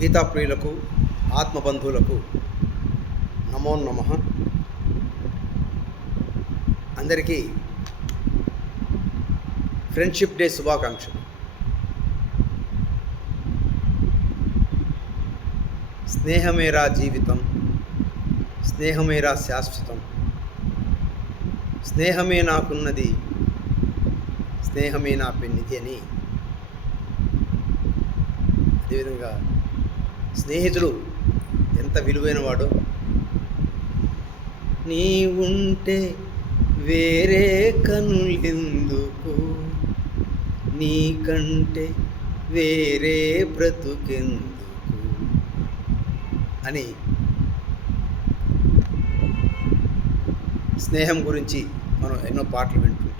గీతాప్రియులకు ఆత్మబంధువులకు నమో నమ. అందరికీ friendship day శుభాకాంక్షలు. స్నేహమేరా జీవితం స్నేహమేరా శాశ్వతం స్నేహమే నాకున్నది స్నేహమే నా పెన్నిది అని అదేవిధంగా స్నేహితుడు ఎంత విలువైన వాడు నీ ఉంటే వేరే కనులెందుకు? నీకంటే వేరే బ్రతుకెందుకు? అని స్నేహం గురించి మనం ఎన్నో పాటలు వింటుంటాం.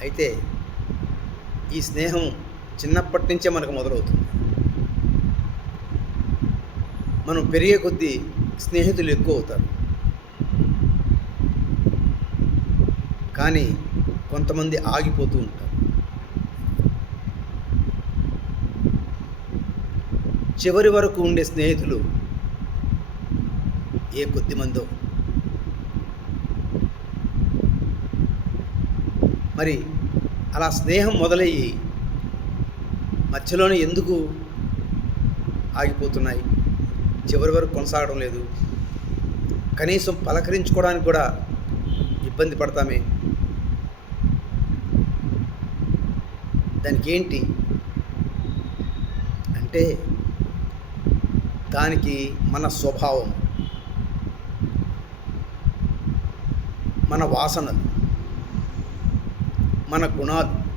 అయితే ఈ స్నేహం చిన్నప్పటి నుంచే మనకు మొదలవుతుంది. మనం పెరిగే కొద్దీ స్నేహితులు ఎక్కువ అవుతారు. కానీ కొంతమంది ఆగిపోతూ ఉంటారు. చివరి వరకు ఉండే స్నేహితులు ఏ కొద్ది మందో. మరి అలా స్నేహం మొదలయ్యి మధ్యలోనే ఎందుకు ఆగిపోతున్నాయి? చివరి వరకు కొనసాగడం లేదు. కనీసం పలకరించుకోవడానికి కూడా ఇబ్బంది పడతామే. దానికి ఏంటి? అంటే దానికి మన స్వభావం. మన వాసనలు. మన గుణాలు.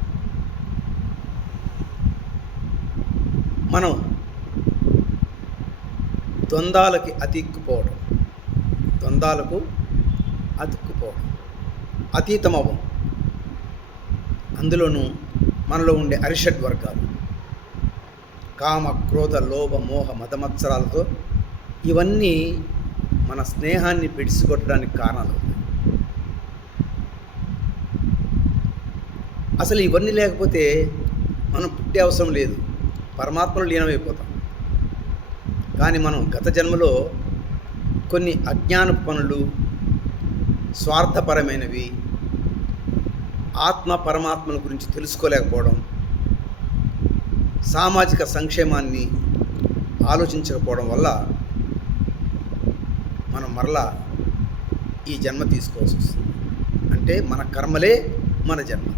మనం ద్వందాలకి అతిక్కుపోవడం. ద్వందాలకు అతుక్కుపోవడం. అతీతమవం అందులోనూ మనలో ఉండే అరిషడ్ వర్గాలు. కామ క్రోధ లోభ మోహ మతమత్సరాలతో ఇవన్నీ మన స్నేహాన్ని పిడిసికొట్టడానికి కారణాలు అసలు ఇవన్నీ లేకపోతే మనం పుట్టే అవసరం లేదు. పరమాత్మలో లీనమైపోతాం. కానీ మనం గత జన్మలో కొన్ని అజ్ఞాన పనులు స్వార్థపరమైనవి ఆత్మ పరమాత్మల గురించి తెలుసుకోలేకపోవడం సామాజిక సంక్షేమాన్ని ఆలోచించకపోవడం వల్ల మనం మరలా ఈ జన్మ తీసుకోవాల్సి వస్తుంది. అంటే మన కర్మలే మన జన్మ.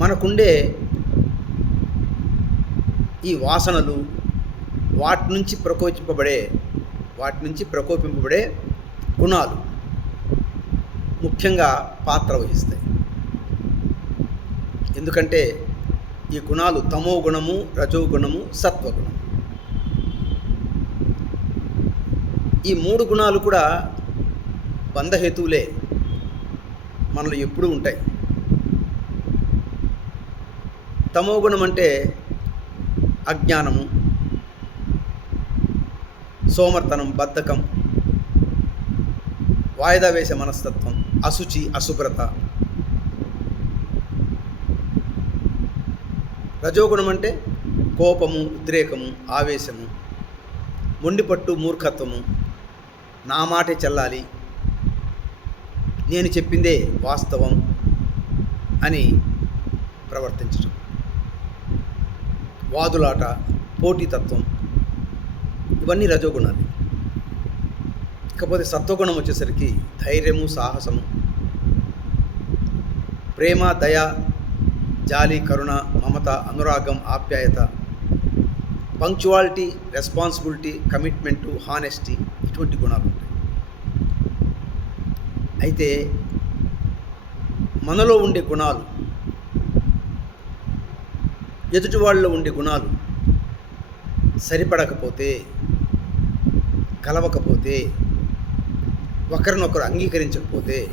మనకుండే ఈ వాసనలు వాటి నుంచి ప్రకోపింపబడే వాటి నుంచి ప్రకోపింపబడే గుణాలు ముఖ్యంగా పాత్ర వహిస్తాయి. ఎందుకంటే ఈ గుణాలు తమో గుణము రజో గుణము సత్వగుణము ఈ మూడు గుణాలు కూడా బంధహేతువులే మనలో ఎప్పుడూ ఉంటాయి. తమో గుణం అంటే అజ్ఞానము సోమర్తనం బద్ధకం వాయిదా వేసే మనస్తత్వం అశుచి అశుభ్రత. రజోగుణం అంటే కోపము ఉద్రేకము ఆవేశము మొండిపట్టు మూర్ఖత్వము. నా మాటే చెల్లాలి. నేను చెప్పిందే వాస్తవం అని ప్రవర్తించడం వాదులాట పోటీతత్వం ఇవన్నీ రజోగుణాలు. ఇకపోతే సత్వగుణం వచ్చేసరికి ధైర్యము సాహసము. ప్రేమ దయ జాలి కరుణ మమత అనురాగం ఆప్యాయత పంక్చువాలిటీ రెస్పాన్సిబిలిటీ కమిట్మెంటు హానెస్టీ ఇటువంటి గుణాలు ఉంటాయి. అయితే మనలో ఉండే గుణాలు ఎదుటి వాళ్ళలో ఉండే గుణాలు సరిపడకపోతే కలవకపోతే ఒకరినొకరు అంగీకరించకపోతే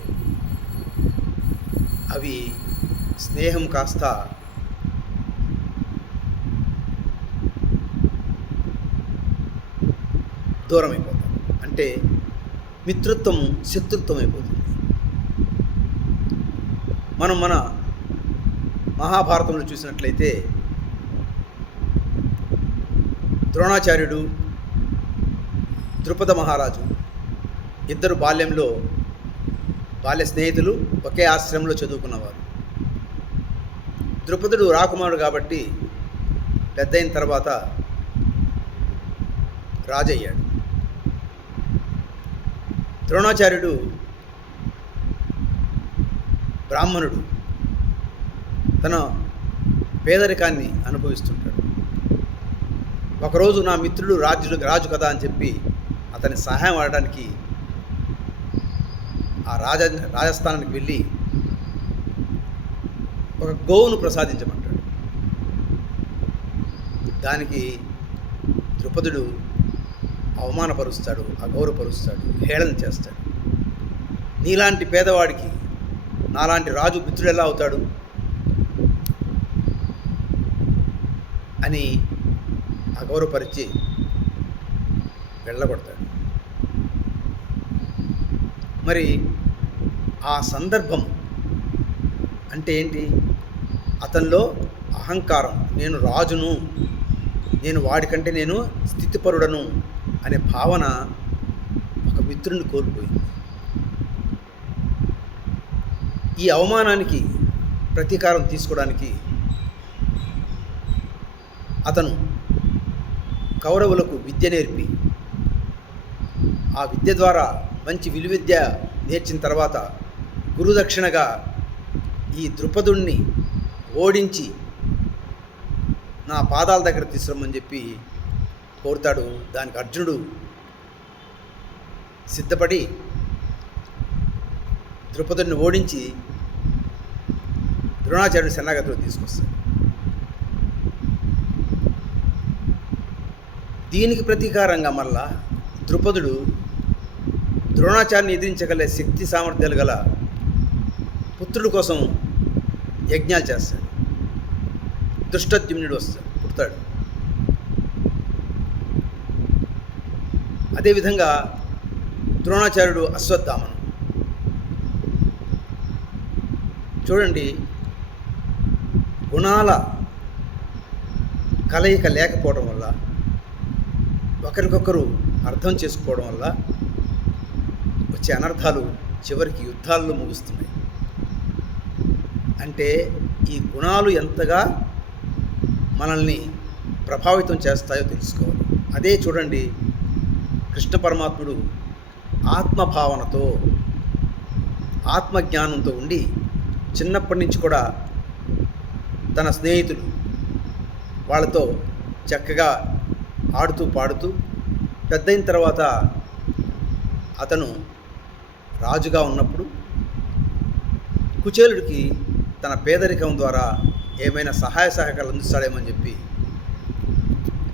అవి స్నేహం కాస్త దూరం అయిపోతాం అంటే మిత్రత్వం శత్రుత్వం అయిపోతుంది. మనం మన మహాభారతంలో చూసినట్లయితే ద్రోణాచార్యుడు ద్రుపద మహారాజు ఇద్దరు బాల్యంలో బాల్య స్నేహితులు ఒకే ఆశ్రమంలో చదువుకున్నవారు. ద్రుపదుడు రాకుమారుడు కాబట్టి పెద్దయిన తర్వాత రాజయ్యాడు. ద్రోణాచార్యుడు బ్రాహ్మణుడు. తన పేదరికాన్ని అనుభవిస్తుంటాడు. ఒకరోజు నా మిత్రుడు రాజు రాజు కదా అని చెప్పి అతని సహాయం ఆడడానికి ఆ రాజ రాజస్థానానికి వెళ్ళి ఒక గోవును ప్రసాదించమంటాడు. దానికి ద్రుపదుడు అవమానపరుస్తాడు అగౌరవపరుస్తాడు హేళన చేస్తాడు. నీలాంటి పేదవాడికి నాలాంటి రాజు మిత్రుడు ఎలా అవుతాడు? అని అగౌరవపరిచి వెళ్ళగొడతాడు. మరి ఆ సందర్భం అంటే ఏంటి? అతనిలో అహంకారం నేను రాజును నేను వాడికంటే నేను స్థితిపరుడను అనే భావన ఒక మిత్రుని కోల్పోయింది. ఈ అవమానానికి ప్రతీకారం తీసుకోవడానికి అతను కౌరవులకు విద్య నేర్పి. ఆ విద్య ద్వారా మంచి విలువిద్య నేర్చిన తర్వాత గురుదక్షిణగా ఈ ద్రుపదుణ్ణి ఓడించి నా పాదాల దగ్గర తీసుకురమ్మని చెప్పి కోరుతాడు. దానికి అర్జునుడు సిద్ధపడి ద్రుపదుడిని ఓడించి ద్రోణాచార్యుని శరణాగతిలో తీసుకొస్తాడు. దీనికి ప్రతీకారంగా మళ్ళా ద్రుపదుడు ద్రోణాచార్యని ఎదిరించగల శక్తి సామర్థ్యాలు గల పుత్రుడి కోసం యజ్ఞాలు చేస్తాడు. దుష్టద్యుమ్నుడు వస్తాడు పుడతాడు. అదేవిధంగా ద్రోణాచార్యుడు అశ్వత్థామను. చూడండి గుణాల కలయిక లేకపోవడం వల్ల ఒకరికొకరు అర్థం చేసుకోవడం వల్ల వచ్చే అనర్థాలు చివరికి యుద్ధాల్లో ముగుస్తున్నాయి. అంటే ఈ గుణాలు ఎంతగా మనల్ని ప్రభావితం చేస్తాయో తెలుసుకోవాలి. అదే చూడండి కృష్ణ పరమాత్ముడు ఆత్మభావనతో ఆత్మజ్ఞానంతో ఉండి చిన్నప్పటి నుంచి కూడా తన స్నేహితులు వాళ్ళతో చక్కగా ఆడుతూ పాడుతూ పెద్దయిన తర్వాత అతను రాజుగా ఉన్నప్పుడు కుచేలుడికి తన పేదరికం ద్వారా ఏమైనా సహాయ సహకారాలు అందిస్తాడేమని చెప్పి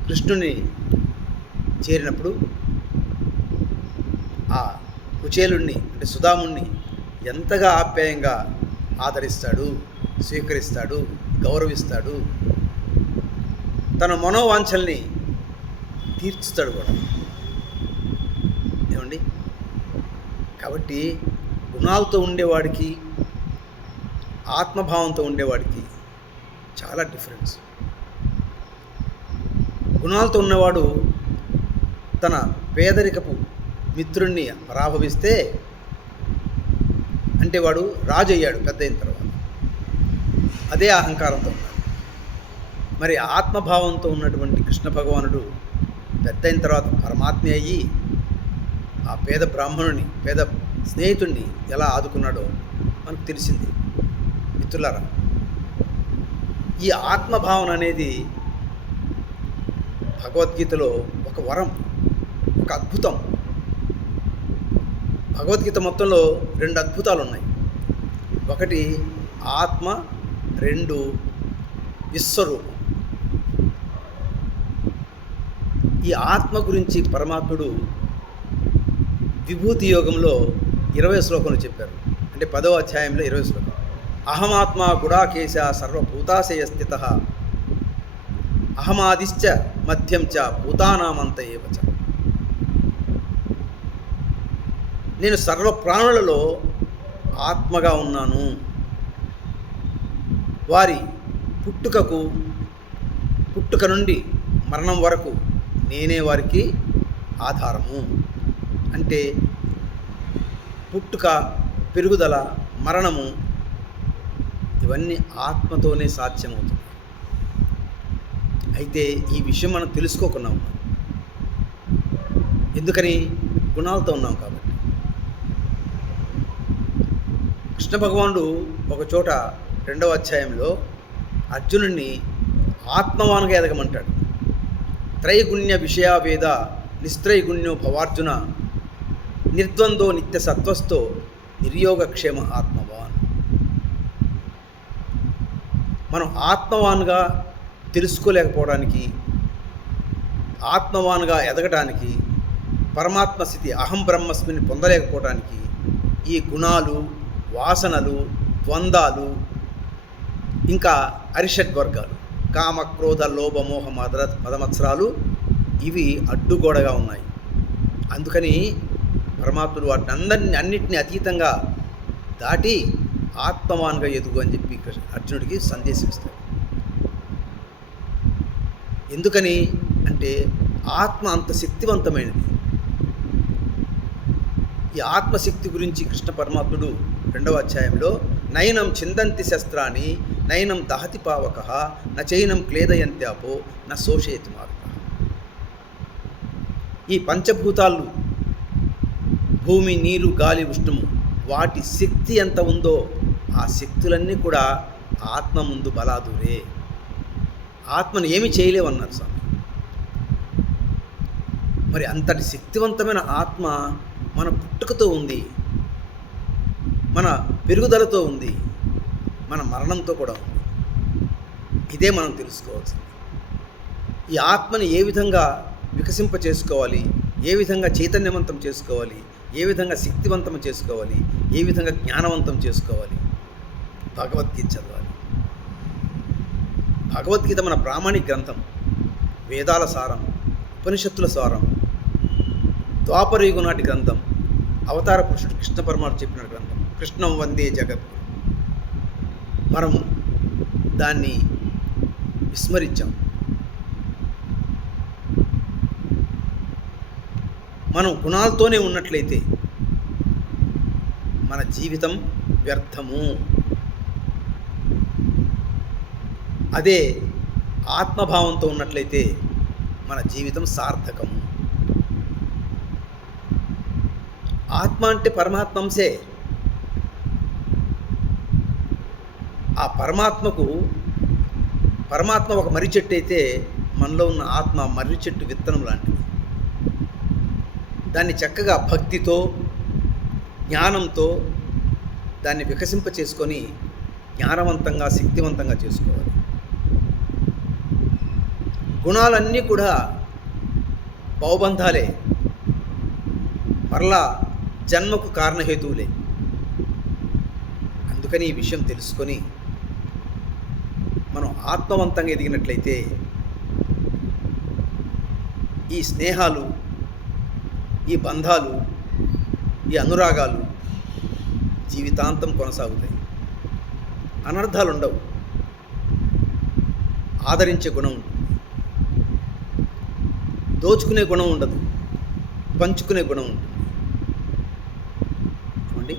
కృష్ణుని చేరినప్పుడు ఆ కుచేలుణ్ణి అంటే సుధాముణ్ణి ఎంతగా ఆప్యాయంగా ఆదరిస్తాడు స్వీకరిస్తాడు గౌరవిస్తాడు తన మనోవాంఛల్ని తీర్చుతాడు కూడా. కాబట్టి గుణాలతో ఉండేవాడికి ఆత్మభావంతో ఉండేవాడికి చాలా డిఫరెన్స్. గుణాలతో ఉన్నవాడు తన పేదరికపు మిత్రుణ్ణి పరాభవిస్తే అంటే వాడు రాజు అయ్యాడు పెద్ద అయిన తర్వాత. అదే అహంకారంతో ఉన్నాడు. మరి ఆత్మభావంతో ఉన్నటువంటి కృష్ణ భగవానుడు పెద్ద అయిన తర్వాత పరమాత్మ అయ్యి ఆ పేద బ్రాహ్మణుని పేద స్నేహితుణ్ణి ఎలా ఆదుకున్నాడో మనకు తెలిసింది. మిత్రులారా ఈ ఆత్మభావన అనేది భగవద్గీతలో ఒక వరం ఒక అద్భుతం. భగవద్గీత మొత్తంలో రెండు అద్భుతాలు ఉన్నాయి ఒకటి ఆత్మ రెండు విశ్వరూపం. ఈ ఆత్మ గురించి పరమాత్ముడు విభూతి యోగంలో ఇరవై శ్లోకంలో చెప్పారు. అంటే పదవ అధ్యాయంలో ఇరవై శ్లోకం. అహమాత్మ గుడాకేశ సర్వభూతాశయ స్థిత అహమాదిశ్చ మధ్యం చ భూతానామంత ఏవచ. నేను సర్వ ప్రాణులలో ఆత్మగా ఉన్నాను. వారి పుట్టుకకు పుట్టుక నుండి మరణం వరకు నేనే వారికి ఆధారము. అంటే పుట్టుక పెరుగుదల మరణము ఇవన్నీ ఆత్మతోనే సాధ్యమవుతుంది. అయితే ఈ విషయం మనం తెలుసుకోకుండా ఉన్నాం ఎందుకని? గుణాలతో ఉన్నాం కాబట్టి. కృష్ణ భగవానుడు ఒక చోట రెండవ అధ్యాయంలో అర్జునుడిని ఆత్మవానుగా ఎదగమంటాడు త్రైగుణ్య విషయావేద నిస్త్రైగుణ్యో భవార్జున నిర్ద్వందో నిత్య సత్వస్తో నిర్యోగక్షేమ ఆత్మవాన్. మనం ఆత్మవాన్గా తెలుసుకోలేకపోవడానికి ఆత్మవాన్గా ఎదగడానికి పరమాత్మ స్థితి అహం బ్రహ్మస్మిని పొందలేకపోవడానికి ఈ గుణాలు వాసనలు ద్వందాలు ఇంకా అరిషడ్ వర్గాలు కామ క్రోధ లోభ మోహ మద మదమత్సరాలు ఇవి అడ్డుగోడగా ఉన్నాయి. అందుకని పరమాత్ముడు వాటిని అందరిని అన్నిటిని అతీతంగా దాటి ఆత్మవాన్గా ఎదుగు అని చెప్పి కృష్ణ- అర్జునుడికి సందేశం ఇస్తాడు ఎందుకని అంటే ఆత్మ అంత శక్తివంతమైనది. ఈ ఆత్మశక్తి గురించి కృష్ణ పరమాత్ముడు రెండవ అధ్యాయంలో నయనం చిందంతి శస్త్రాన్ని నయనం దహతి పావక నచైనం క్లేదయంత్యాపో న శోషయతి మారుత ఈ పంచభూతాలు భూమి నీరు గాలి ఉష్ణము. వాటి శక్తి ఎంత ఉందో ఆ శక్తులన్నీ కూడా ఆత్మ ముందు బలాదురే. ఆత్మను ఏమి చేయలేవన్నారు స్వామి. మరి అంతటి శక్తివంతమైన ఆత్మ మన పుట్టుకతో ఉంది మన పెరుగుదలతో ఉంది మన మరణంతో కూడా ఉంది. ఇదే మనం తెలుసుకోవాల్సింది. ఈ ఆత్మని ఏ విధంగా వికసింప చేసుకోవాలి ఏ విధంగా చైతన్యవంతం చేసుకోవాలి ఏ విధంగా శక్తివంతం చేసుకోవాలి? ఏ విధంగా జ్ఞానవంతం చేసుకోవాలి? భగవద్గీత చదవాలి. భగవద్గీత మన ప్రామాణిక గ్రంథం. వేదాల సారం ఉపనిషత్తుల సారం ద్వాపరయుగు నాటి గ్రంథం అవతార పురుషుడు కృష్ణ పరమాత్మ చెప్పిన గ్రంథం కృష్ణం వందే జగత్. మనం దాన్ని విస్మరించాం. మనం గుణాలతోనే ఉన్నట్లయితే మన జీవితం వ్యర్థము. అదే ఆత్మభావంతో ఉన్నట్లయితే మన జీవితం సార్థకము. ఆత్మ అంటే పరమాత్మంసే. ఆ పరమాత్మకు పరమాత్మ ఒక మర్రి చెట్టు అయితే మనలో ఉన్న ఆత్మ మర్రి చెట్టు విత్తనం లాంటిది. దాన్ని చక్కగా భక్తితో జ్ఞానంతో దాన్ని వికసింప చేసుకొని జ్ఞానవంతంగా శక్తివంతంగా చేసుకోవాలి. గుణాలన్నీ కూడా భవబంధాలే మరలా జన్మకు కారణహేతువులే. అందుకని ఈ విషయం తెలుసుకొని మనం ఆత్మవంతంగా ఎదిగినట్లయితే ఈ స్నేహాలు ఈ బంధాలు ఈ అనురాగాలు జీవితాంతం కొనసాగుతాయి. అనర్థాలు ఉండవు ఆదరించే గుణం ఉంటుంది. దోచుకునే గుణం ఉండదు. పంచుకునే గుణం ఉంటుంది.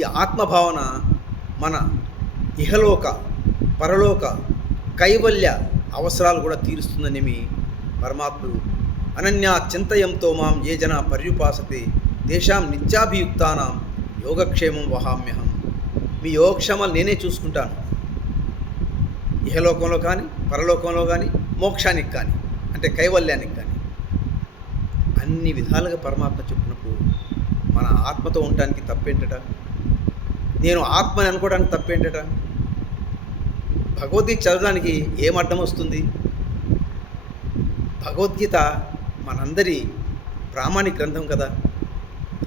ఈ ఆత్మభావన మన ఇహలోక పరలోక కైవల్య అవసరాలు కూడా తీరుస్తుందని పరమాత్ముడు అనన్యా చింతయంతో మాం ఏ జన పర్యుపాసతే దేశాం నిత్యాభియుక్తానాం యోగక్షేమం వహామ్యహం. మీ యోగక్షేమాలు నేనే చూసుకుంటాను. ఇహలోకంలో కానీ పరలోకంలో కానీ మోక్షానికి కానీ అంటే కైవల్యానికి కానీ. అన్ని విధాలుగా పరమాత్మ చెప్పినప్పుడు మన ఆత్మతో ఉండటానికి తప్పేంటట? నేను ఆత్మని అనుకోవడానికి తప్పేంటట? భగవద్గీత చదవడానికి ఏం అడ్డం వస్తుంది? భగవద్గీత మనందరి ప్రామాణిక గ్రంథం కదా?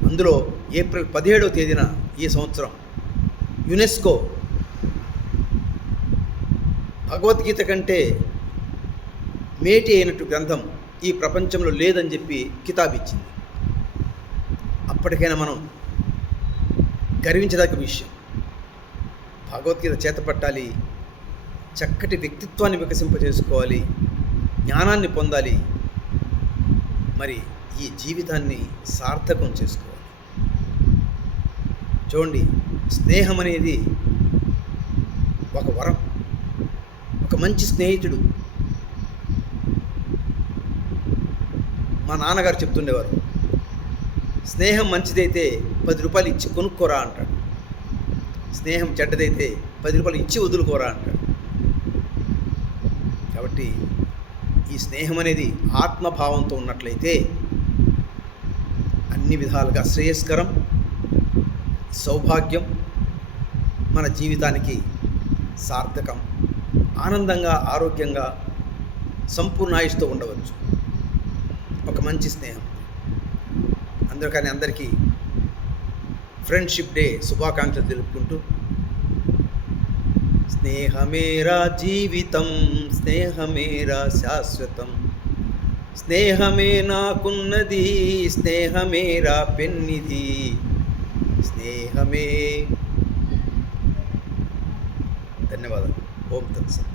అందులో ఏప్రిల్ పదిహేడవ తేదీన ఈ సంవత్సరం యునెస్కో భగవద్గీత కంటే మేటి అయినట్టు గ్రంథం ఈ ప్రపంచంలో లేదని చెప్పి కితాబ్ ఇచ్చింది అప్పటికైనా మనం గర్వించదగ్గ విషయం. భగవద్గీత చేతపట్టాలి చక్కటి వ్యక్తిత్వాన్ని వికసింపజేసుకోవాలి జ్ఞానాన్ని పొందాలి మరి ఈ జీవితాన్ని సార్థకం చేసుకోవాలి. చూడండి స్నేహం అనేది ఒక వరం ఒక మంచి స్నేహితుడు. మా నాన్నగారు చెప్తుండేవారు స్నేహం మంచిదైతే పది రూపాయలు ఇచ్చి కొనుక్కోరా అంటాడు. స్నేహం చెడ్డదైతే పది రూపాయలు ఇచ్చి వదులుకోరా అంటాడు. కాబట్టి ఈ స్నేహం అనేది ఆత్మభావంతో ఉన్నట్లయితే అన్ని విధాలుగా శ్రేయస్కరం సౌభాగ్యం మన జీవితానికి సార్థకం ఆనందంగా ఆరోగ్యంగా సంపూర్ణ ఆయుష్తో ఉండవచ్చు. ఒక మంచి స్నేహం. అందుకని అందరికీ ఫ్రెండ్షిప్ డే శుభాకాంక్షలు తెలుపుకుంటూ స్నేహమేరా జీవితం స్నేహమేరా శాశ్వతం. స్నేహమే నాకున్నది స్నేహమేరా పెన్నిది. స్నేహమే. ధన్యవాదాలు. ఓం తత్సత్.